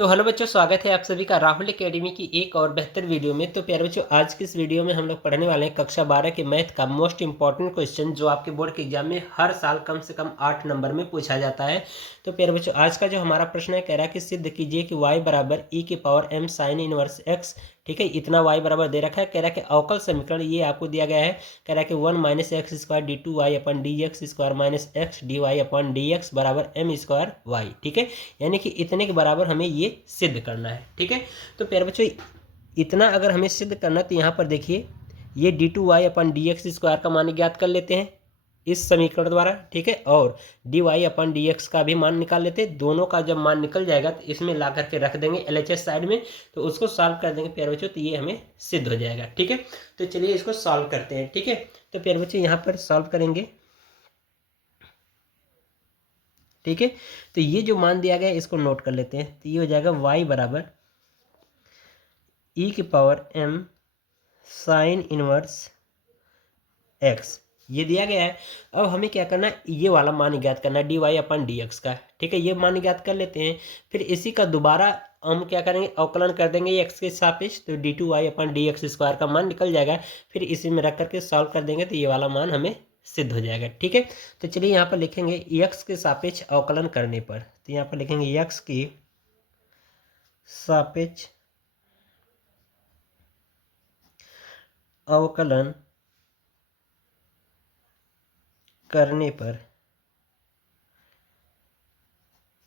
तो हेलो बच्चों, स्वागत है आप सभी का राहुल एकेडमी की एक और बेहतर वीडियो में। तो प्यारे बच्चों, आज की इस वीडियो में हम लोग पढ़ने वाले हैं कक्षा 12 के मैथ का मोस्ट इंपॉर्टेंट क्वेश्चन, जो आपके बोर्ड के एग्जाम में हर साल कम से कम 8 नंबर में पूछा जाता है। तो प्यारे बच्चों, आज का जो हमारा प्रश्न है, कह रहा है कि सिद्ध कीजिए कि y बराबर e की power m sine inverse x, ठीक है, इतना y बराबर दे रखा है। कह रहा है कि अवकल समीकरण ये आपको दिया गया है। कह रहा है कि 1 minus x square d two y upon d x square minus x d y upon d x बराबर एम स्क्वायर वाई, ठीक है, यानी कि इतने के बराबर हमें ये सिद्ध करना है। ठीक है, तो प्यारे बच्चों, इतना अगर हमें सिद्ध करना, तो यहाँ पर देखिए, ये d two y upon d x square का मान ज्ञात कर लेते हैं इस समीकरण द्वारा, ठीक है, और D y upon d x का भी मान निकाल लेते हैं। दोनों का जब मान निकल जाएगा तो इसमें ला करके रख देंगे एलएचएस साइड में, तो उसको सॉल्व कर देंगे प्यारे बच्चों, तो ये हमें सिद्ध हो जाएगा। ठीक है, तो चलिए इसको सॉल्व करते हैं। ठीक है, तो प्यारे बच्चों, यहाँ पर सॉल्व करेंगे। ठीक है, तो ये जो मान दिया गया है इसको नोट कर लेते हैं। तो ये हो जाएगा y बराबर e की power m sine inverse x, ये दिया गया है। अब हमें क्या करना है, ये वाला मान ज्ञात करना है D y upon d x का। ठीक है, ये मान ज्ञात कर लेते हैं। फिर इसी का दोबारा हम क्या करेंगे, अवकलन कर देंगे एक्स के सापेक्ष, तो d two y upon d x square का मान निकल जाएगा। फिर इसी में रख करके सॉल्व कर देंगे, तो ये वाला मान हमें सिद्ध हो जाएगा। ठीक है, तो चलिए यहाँ पर लिखेंगे एक्स के सापेक्ष अवकलन करने पर, तो यहाँ पर लिखेंगे एक्स की सापेक्ष अवकलन करने पर,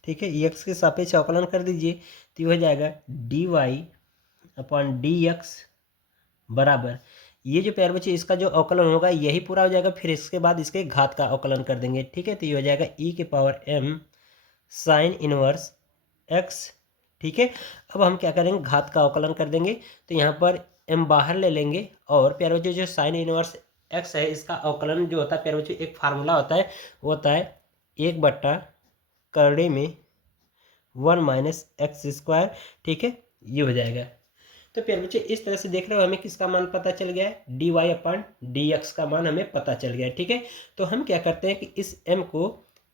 ठीक है, एक्स के सापेक्ष अवकलन कर दीजिए, तो ये हो जाएगा d y upon d x बराबर, ये जो प्यारे बच्चे इसका जो अवकलन होगा यही पूरा हो जाएगा। फिर इसके बाद इसके घात का अवकलन कर देंगे। ठीक है, तो ये हो जाएगा ई के power m sine inverse x। ठीक है, अब हम क्या करेंगे, घात का अवकलन कर देंगे, तो यहाँ पर m बाहर ले लेंगे, और प्यारे बच्चों जो साइन इनवर्स x है इसका अवकलन जो होता है प्यारे बच्चों, एक फार्मूला होता है, वो होता है 1/करड़े में 1 माइनस एक्स स्क्वायर। ठीक है, ये हो जाएगा। तो प्यारे बच्चे, इस तरह से देख रहे हो, हमें किसका मान पता चल गया है, D y upon d x का मान हमें पता चल गया है। ठीक है, तो हम क्या करते हैं कि इस m को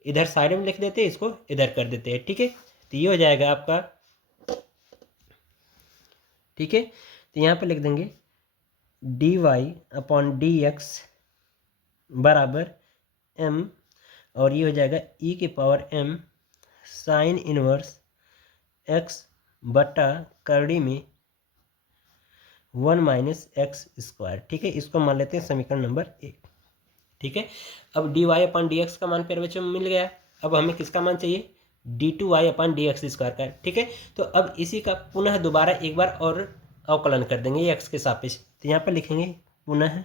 इधर साइड में लिख देते हैं, इसको इधर कर देते हैं। ठीक है, तो ये हो जाएगा आपका। ठीक है, तो यहाँ पर लिख देंगे d y upon d x बराबर m, और ये हो जाएगा e के power m sine inverse x बटा करड़ी में 1 माइनस एक्स स्क्वायर। ठीक है, इसको मान लेते हैं समीकरण नंबर 1। ठीक है, अब D y upon d x का मान प्यारे बच्चों मिल गया। अब हमें किसका मान चाहिए, d two y upon d x square का। ठीक है, तो अब इसी का पुनः दोबारा एक बार और अवकलन कर देंगे एक्स के सापेक्ष, तो यहाँ पर लिखेंगे पुनः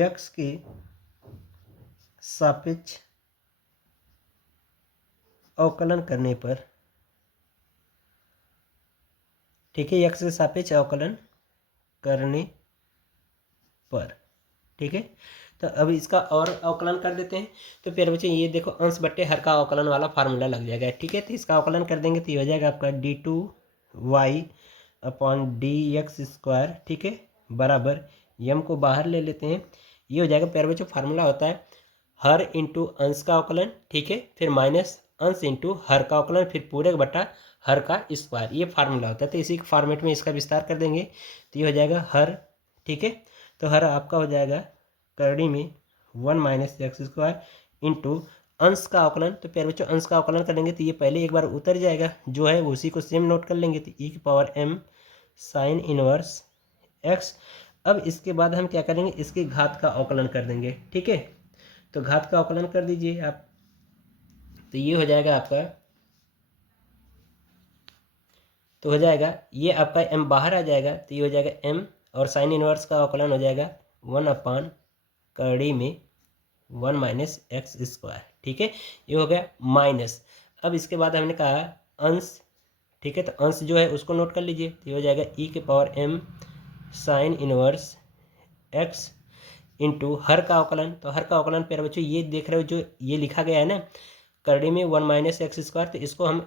एक्स के सापेक्ष अवकलन करने पर, ठीक है, एक्स के सापेक्ष अवकलन करने पर। ठीक है, तो अब इसका और अवकलन कर देते हैं। तो प्यारे बच्चे, ये देखो, अंश बट्टे हर का अवकलन वाला फार्मूला लग जाएगा। ठीक है, तो इसका अवकलन कर देंगे, तो ये हो जाएगा आपका d two y upon d x square. ठीक है, बराबर यम को बाहर ले लेते हैं, ये हो जाएगा प्यारे बच्चों, फार्मूला होता है हर इंटू अंश का अवकलन। ठीक है, फिर माइनस अंश इंटू हर का अवकलन, फिर पूरे बटा हर का स्क्वायर, ये फार्मूला होता है। तो इसी फॉर्मेट में इसका विस्तार कर देंगे, तो ये हो जाएगा हर। ठीक है, तो हर आपका हो जाएगा करड़ी में 1 माइनस एक्स स्क्वायर इंटू अंश का अवकलन। तो प्यारे बच्चों, अंश का अवकलन करेंगे तो ये पहले एक बार उतर जाएगा, जो है उसी को सेम नोट कर लेंगे, तो ई की power m sine inverse x। अब इसके बाद हम क्या करेंगे, इसके घात का अवकलन कर देंगे। ठीक है, तो घात का अवकलन कर दीजिए आप, तो ये हो जाएगा आपका, तो हो जाएगा ये आपका m बाहर आ जाएगा, तो ये हो जाएगा m, और साइन इनवर्स का अवकलन हो जाएगा 1 अपान करड़ी में 1 माइनस एक्स स्क्वायर। ठीक है, ये हो गया माइनस। अब इसके बाद हमने कहा अंश। ठीक है, तो अंश जो है उसको नोट कर लीजिए, तो ये हो जाएगा ई के power m sine inverse x into हर का अवकलन। तो हर का अवकलन प्यारे बच्चों, ये देख रहे हो जो ये लिखा गया है ना, करड़ी में 1 माइनस एक्स स्क्वायर, तो इसको हम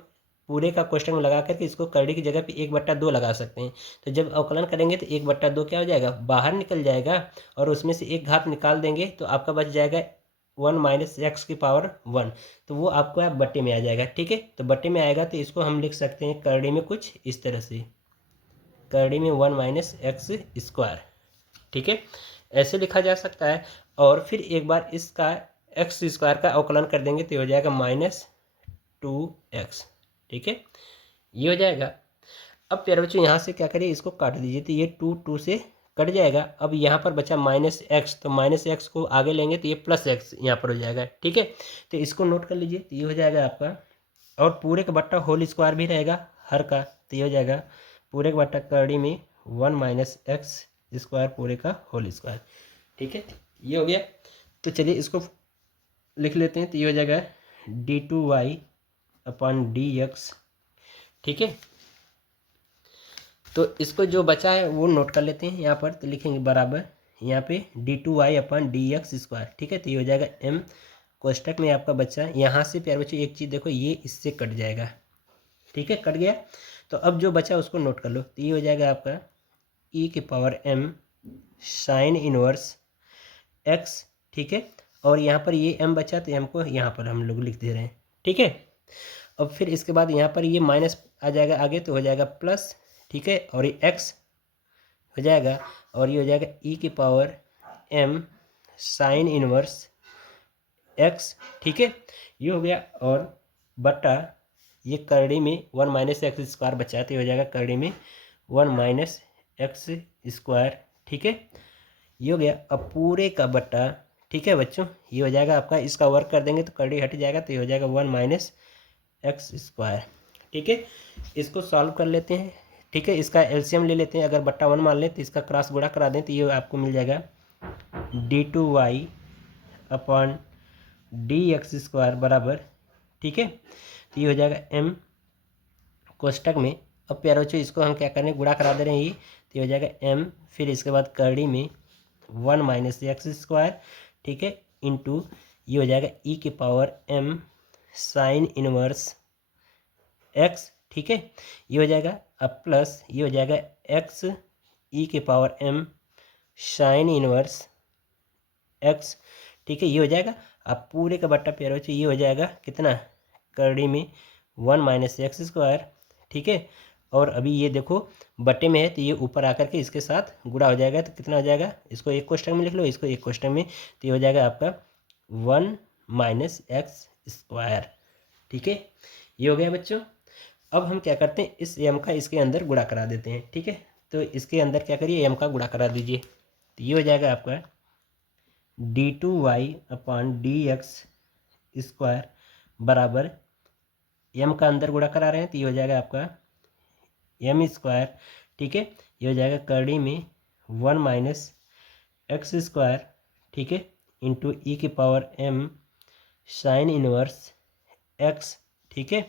पूरे का क्वेश्चन में लगा करके इसको करड़ी की जगह पे 1/2 लगा सकते हैं। तो जब अवकलन करेंगे तो 1/2 क्या हो जाएगा, बाहर निकल जाएगा, और उसमें से एक घात निकाल देंगे, तो आपका बच जाएगा वन माइनस एक्स की पावर वन, तो वो आपको आप बट्टे में आ जाएगा। ठीक है, तो बट्टे में आएगा तो इसको हम लिख सकते हैं करड़ी में कुछ इस तरह से, करड़ी में वन माइनस एक्स स्क्वायर। ठीक है, ऐसे लिखा जा सकता है। और फिर एक बार इसका एक्स स्क्वायर का अवकलन कर देंगे तो ये हो जाएगा माइनस टू एक्स। ठीक है, ये हो जाएगा। अब प्यारे बच्चों यहाँ से क्या करिए, इसको काट दीजिए तो ये टू टू से कट जाएगा। अब यहाँ पर बचा माइनस एक्स, तो माइनस एक्स को आगे लेंगे तो ये प्लस एक्स यहाँ पर हो जाएगा। ठीक है, तो इसको नोट कर लीजिए, तो ये हो जाएगा आपका। और पूरे का बट्टा होल स्क्वायर भी रहेगा हर का, तो ये हो जाएगा पूरे का बट्टा करड़ी में वन माइनस एक्स स्क्वायर पूरे का होल स्क्वायर। ठीक है, ये हो गया। तो चलिए इसको लिख लेते हैं, तो ये हो जाएगा d two y upon d x. ठीक है, तो इसको जो बचा है वो नोट कर लेते हैं यहाँ पर, तो लिखेंगे बराबर यहाँ पे d two y upon d x square. ठीक है, तो ये हो जाएगा एम कोष्टक में आपका बच्चा। यहाँ से प्यारे बच्चों एक चीज़ देखो, ये इससे कट जाएगा। ठीक है, कट गया। तो अब जो बचा उसको नोट कर लो, तो ये हो जाएगा आपका ई की power m sign inverse x. ठीक है, और यहाँ पर ये एम बचा तो एम को यहाँ पर हम लोग लिख दे रहे हैं। ठीक है, अब फिर इसके बाद यहाँ पर ये माइनस आ जाएगा आगे, तो हो जाएगा प्लस। ठीक है, और ये एक्स हो जाएगा, और ये हो जाएगा ई की power m sign inverse x. ठीक है, ये हो गया। और बटा ये करड़ी में वन माइनस एक्स स्क्वायर बचा, तो ये हो जाएगा करड़ी में वन माइनस एक्स स्क्वायर। ठीक है, ये हो गया। अब पूरे का बटा, ठीक है बच्चों, ये हो जाएगा आपका, इसका वर्क कर देंगे तो करड़ी हट जाएगा, तो ये हो जाएगा वन माइनस एक्स स्क्वायर। ठीक है, इसको सॉल्व कर लेते हैं। ठीक है, इसका एलसीएम ले लेते हैं। अगर बट्टा वन मान लें तो इसका क्रॉस गुणा करा दें, तो ये आपको मिल जाएगा d two y upon d x square बराबर। ठीक है, तो ये हो जाएगा एम कोष्टक में। अब प्यारे बच्चों इसको हम क्या करें, गुणा करा दे रहे हैं ये, तो ये हो जाएगा एम, फिर इसके बाद करड़ी में वन माइनस एक्स स्क्वायर। ठीक है, इंटू ये हो जाएगा ई की power m sign inverse x. ठीक है, ये हो जाएगा। अब प्लस ये हो जाएगा एक्स ई के power m sign inverse x. ठीक है, ये हो जाएगा। अब पूरे का बट्टा प्यारे बच्चों ये हो जाएगा कितना, करड़ी में वन माइनस एक्स स्क्वायर। ठीक है, और अभी ये देखो बट्टे में है तो ये ऊपर आकर के इसके साथ गुणा हो जाएगा, तो कितना हो जाएगा, इसको एक कोष्टक में लिख लो, इसको एक कोष्टक में, तो ये हो जाएगा आपका वन माइनस एक्स स्क्वायर। ठीक है, ये हो गया बच्चों। अब हम क्या करते हैं, इस एम का इसके अंदर गुणा करा देते हैं। ठीक है, तो इसके अंदर क्या करिए, एम का गुणा करा दीजिए, तो ये हो जाएगा आपका d two y upon d x square बराबर एम का अंदर गुणा करा रहे हैं, तो ये हो जाएगा आपका एम स्क्वायर। ठीक है, ये हो जाएगा करड़ी में वन माइनस एक्स स्क्वायर। ठीक है, इंटू ई की power m sign inverse x. ठीक है,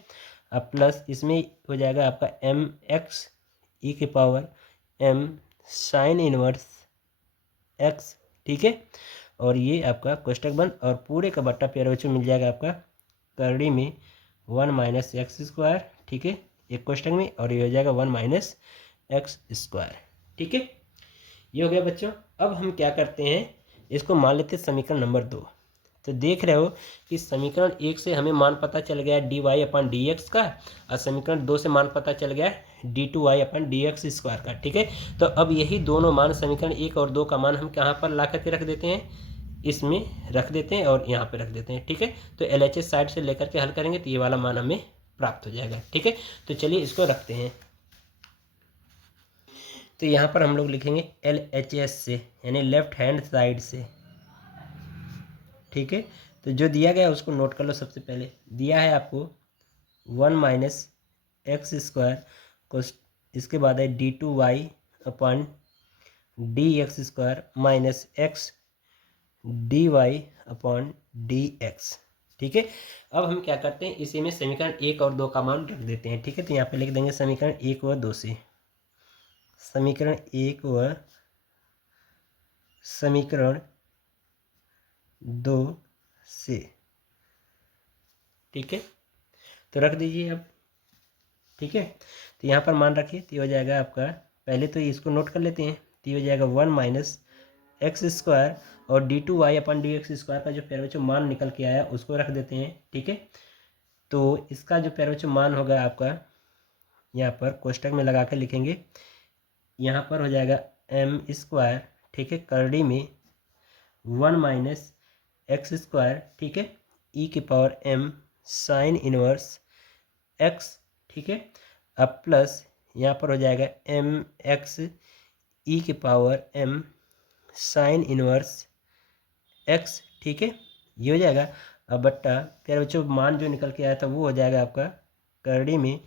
अब प्लस इसमें हो जाएगा आपका एम एक्स ई के power m sign inverse x. ठीक है, और ये आपका कोष्टक बंद, और पूरे का बट्टा प्यारे बच्चों मिल जाएगा आपका करड़ी में वन माइनस एक्स स्क्वायर। ठीक है, एक कोष्टक में, और ये हो जाएगा वन माइनस एक्स स्क्वायर। ठीक है, ये हो गया बच्चों। अब हम क्या करते हैं, इसको मान लेते हैं समीकरण नंबर 2। तो देख रहे हो कि समीकरण 1 से हमें मान पता चल गया d y upon d x का, और समीकरण 2 से मान पता चल गया d two y upon d x square का। ठीक है, तो अब यही दोनों मान समीकरण 1 और 2 का मान हम कहाँ पर ला करके रख देते हैं, इसमें रख देते हैं और यहाँ पे रख देते हैं। ठीक है, तो LHS साइड से लेकर के हल करेंगे तो ये वाला मान हमें प्राप्त हो जाएगा। ठीक है, तो चलिए इसको रखते हैं। तो यहाँ पर हम लोग लिखेंगे LHS से, यानी लेफ्ट हैंड साइड से। ठीक है, तो जो दिया गया है उसको नोट कर लो। सबसे पहले दिया है आपको वन माइनस एक्स स्क्वायर को, इसके बाद है d two y upon d x square minus x d y upon d x. ठीक है, अब हम क्या करते हैं, इसी में समीकरण 1 और 2 का मान रख देते हैं। ठीक है, तो यहाँ पे लिख देंगे समीकरण 1 व 2 से, समीकरण 1 व समीकरण 2 से। ठीक है, तो रख दीजिए अब। ठीक है, तो यहाँ पर मान रखिए, तो ये हो जाएगा आपका, पहले तो इसको नोट कर लेते हैं, तो ये हो जाएगा वन माइनस एक्स स्क्वायर और d two y upon d x square का जो प्यारे बच्चों मान निकल के आया उसको रख देते हैं। ठीक है, तो इसका जो प्यारे बच्चों मान होगा आपका यहाँ पर कोष्टक में लगा के लिखेंगे। यहाँ पर हो जाएगा एम स्क्वायर, ठीक है, करड़ी में 1 माइनस एक्स स्क्वायर, ठीक है, ई की power m sign inverse x, ठीक है, अब प्लस यहाँ पर हो जाएगा एम एक्स ई की power m sign inverse x, ठीक है, ये हो जाएगा। अब बट्टा प्यारे बच्चों मान जो निकल के आया था वो हो जाएगा आपका करड़ी में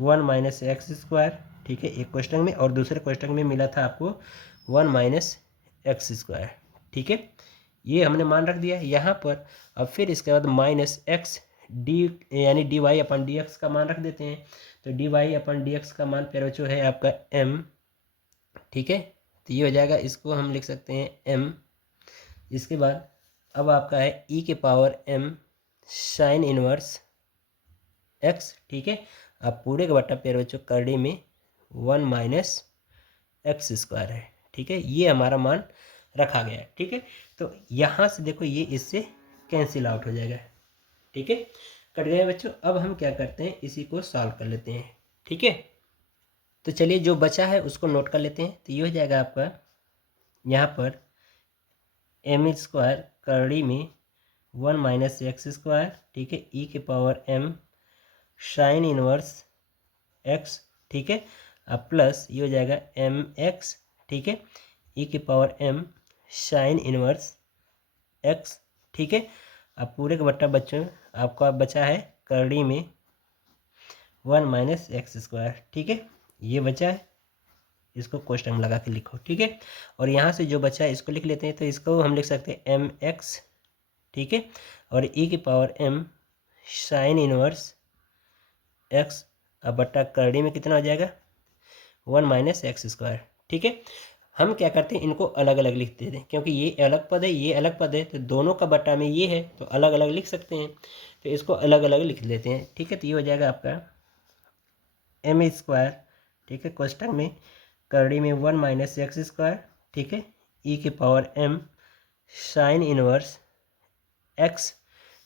1 माइनस एक्स स्क्वायर, ठीक है, एक क्वेश्चन में, और दूसरे क्वेश्चन में मिला था आपको 1 माइनस एक्स स्क्वायर, ठीक है, ये हमने मान रख दिया यहाँ पर। अब फिर इसके बाद माइनस एक्स डी यानी D y upon d x का मान रख देते हैं। तो D y upon d x का मान प्यारे बच्चों है आपका एम, ठीक है, तो ये हो जाएगा, इसको हम लिख सकते हैं एम। इसके बाद अब आपका है ई के power m sign inverse x, ठीक है, अब पूरे का बट्टा प्यारे बच्चों करड़ी में 1 माइनस एक्स स्क्वायर है, ठीक है, ये हमारा मान रखा गया है। ठीक है, तो यहाँ से देखो ये इससे कैंसिल आउट हो जाएगा, ठीक है, कट गए बच्चों। अब हम क्या करते हैं, इसी को सॉल्व कर लेते हैं। ठीक है, तो चलिए जो बचा है उसको नोट कर लेते हैं। तो ये हो जाएगा आपका यहाँ पर एम स्क्वायर करड़ी में 1 माइनस एक्स स्क्वायर, ठीक है, ई के power m sign inverse x, ठीक है, अब प्लस ये हो जाएगा एम एक्स, ठीक है, ई के power m sign inverse x, ठीक है, अब पूरे का बट्टा बच्चों आपका बचा है करड़ी में 1 माइनस एक्स स्क्वायर, ठीक है, ये बचा है, इसको क्वेश्चन में लगा के लिखो। ठीक है, और यहाँ से जो बचा है इसको लिख लेते हैं। तो इसको हम लिख सकते हैं एम एक्स, ठीक है, और ई की power m sign inverse x, अब बट्टा करड़ी में कितना हो जाएगा 1 माइनस एक्स स्क्वायर। ठीक है, हम क्या करते हैं, इनको अलग अलग लिख देते हैं, क्योंकि ये अलग पद है ये अलग पद है, तो दोनों का बट्टा में ये है तो अलग अलग लिख सकते हैं, तो इसको अलग अलग लिख लेते हैं। ठीक है, तो ये हो जाएगा आपका एम स्क्वायर, ठीक है, क्वेश्चन में करड़ी में 1 माइनस एक्स स्क्वायर, ठीक है, ई के power m sign inverse x,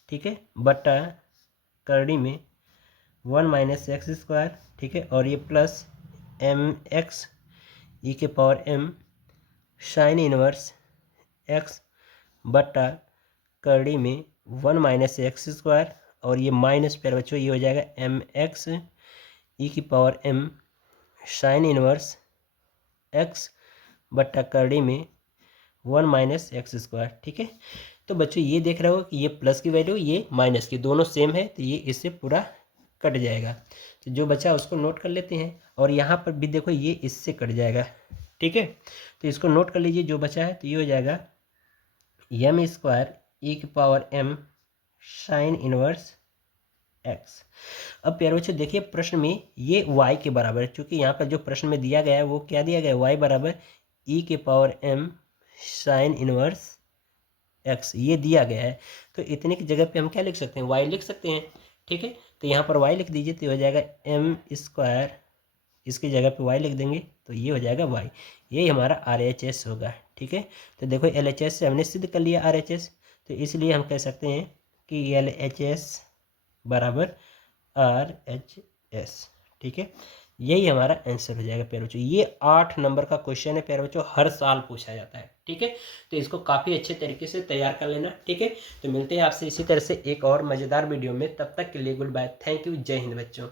ठीक है, बट्टा करड़ी में 1 माइनस एक्स स्क्वायर, ठीक है, और ये प्लस एम एक्स ई के power m sign inverse x, बट्टा करड़ी में 1 माइनस एक्स स्क्वायर, और ये माइनस प्यारे बच्चों ये हो जाएगा एम एक्स ई की power m sign inverse x, बट्टा करड़ी में 1 माइनस एक्स स्क्वायर। ठीक है, तो बच्चों ये देख रहे हो कि ये प्लस की वैल्यू ये माइनस की दोनों सेम है, तो ये इससे पूरा कट जाएगा। तो जो बचा उसको नोट कर लेते हैं, और यहाँ पर भी देखो ये इससे कट जाएगा। ठीक है, तो इसको नोट कर लीजिए जो बचा है। तो ये हो जाएगा एम स्क्वायर ई की power m sign inverse x. अब प्यारे बच्चों देखिए प्रश्न में ये y के बराबर है, क्योंकि यहाँ पर जो प्रश्न में दिया गया है वो क्या दिया गया है, y बराबर ई के power m sign inverse x, ये दिया गया है। तो इतने की जगह पे हम क्या लिख सकते हैं, y लिख सकते हैं। ठीक है, तो यहाँ पर y लिख दीजिए, तो हो जाएगा एम स्क्वायर, इसकी जगह पे y लिख देंगे, तो ये हो जाएगा y, यही हमारा RHS होगा। ठीक है, तो देखो LHS से हमने सिद्ध कर लिया RHS, तो इसलिए हम कह सकते हैं कि LHS बराबर RHS। ठीक है, यही हमारा आंसर हो जाएगा प्यारे बच्चों। ये 8 नंबर का क्वेश्चन है प्यारे बच्चों, हर साल पूछा जाता है। ठीक है, तो इसको काफ़ी अच्छे तरीके से तैयार कर लेना। ठीक है, तो मिलते हैं आपसे इसी तरह से एक और मज़ेदार वीडियो में, तब तक के लिए गुड बाय, थैंक यू, जय हिंद बच्चों।